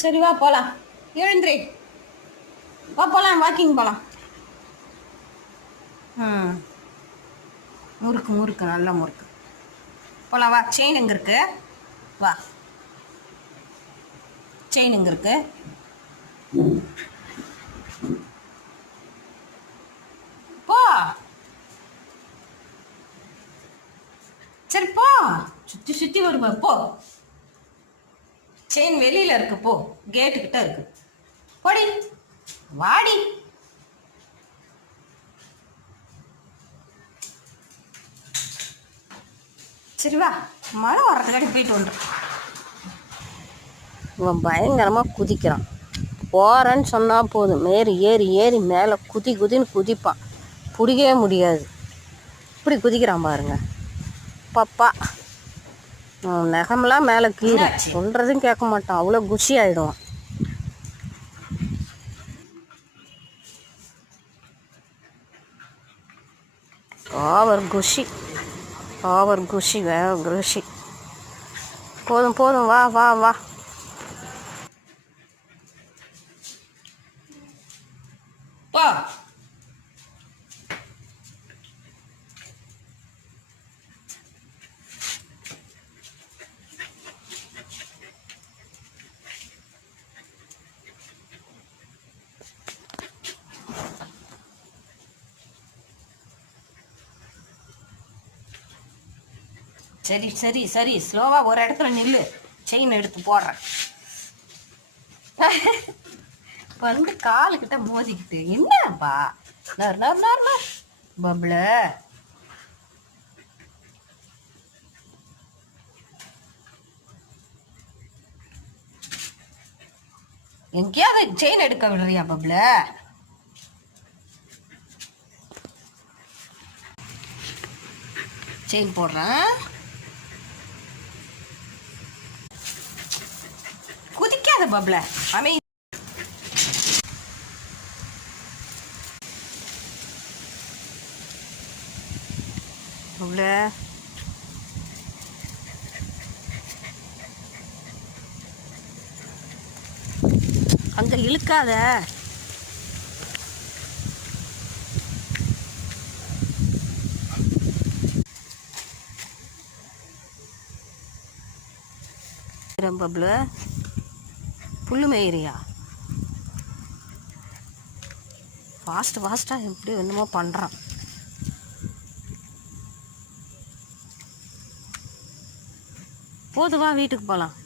சரி வா போலாம். எழுந்திரி. வா போலாம், வாக்கிங் போலாம். முறுக்கு முறுக்கு நல்ல முறுக்கு. போலாம் வா. செயின் எங்க இருக்கு? வா. செயின் எங்க இருக்கு? போ. சரி போ. சுத்தி சுத்தி வருவ போ. செயின் வெளியில இருக்கு, போ. கேட்டு கிட்ட இருக்கு. போடி. வாடி. சரி வா. மழை வர்றதுக்காட்டி போயிட்டு வந்து. இவன் பயங்கரமாக குதிக்கிறான். போகிறேன்னு சொன்னால் போதும், ஏறி ஏறி ஏறி மேலே குதி குதின்னு குதிப்பான். பிடிக்கவே முடியாது. இப்படி குதிக்கிறான் பாருங்க. பப்பா நகமெல்லாம் மேலே கீழே சொல்கிறதும் கேட்க மாட்டான். அவ்வளோ குஷி ஆகிடுவான். ஓவர் குஷி, ஓவர் குஷி, வேற குஷி. போதும் போதும், வா வா வா. போ. சரி சரி சரி, ஸ்லோவா ஒரு இடத்துல நில்லு. செயின் எடுத்து போடுறேன். வந்து காலுக்கிட்ட மோதிக்கிட்டு என்னப்பா பப்ள. எங்கேயாவது செயின் எடுக்க விடுறியா பப்ள? செயின் போடுறேன். குதிக்காத பப்ள. அமை பப்ள. அங்க இழுக்காத. பப்ளு புல்லு மேயிறியா? ஃபாஸ்ட்டாக எப்படி என்னமோ பண்ணுறான். போதுவா, வீட்டுக்கு போகலாம்.